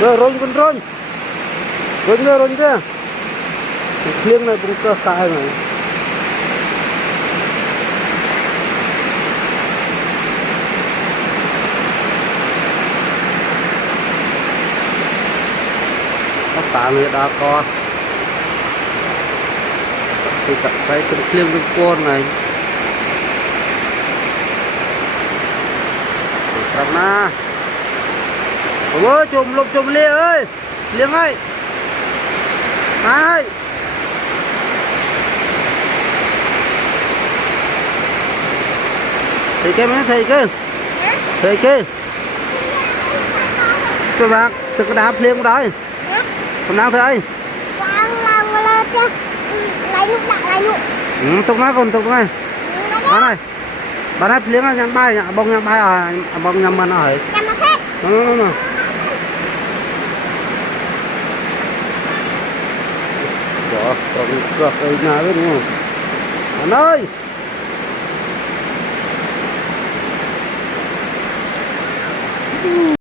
Rồi rôn con rôn. Rôn kia. Liêng này cũng cơ khai này. Có tả người đã có. Thì cặp cái liêng con này. Rằng na. Ôi chùm lia ơi. Liêng ơi. Ai. Thầy kia mấy thầy kia. Thầy kia. Cho bác, tôi có đạp liêng đây. Còn đang thầy. Tục nó còn tục này. Bán này. Bán này liêng là nhằm bay, bông nhằm bay à, bông nhằm mình ở. Nhằm nó hết. Nó. Đó, còn cược ở nhà bên đúng không? Anh ơi.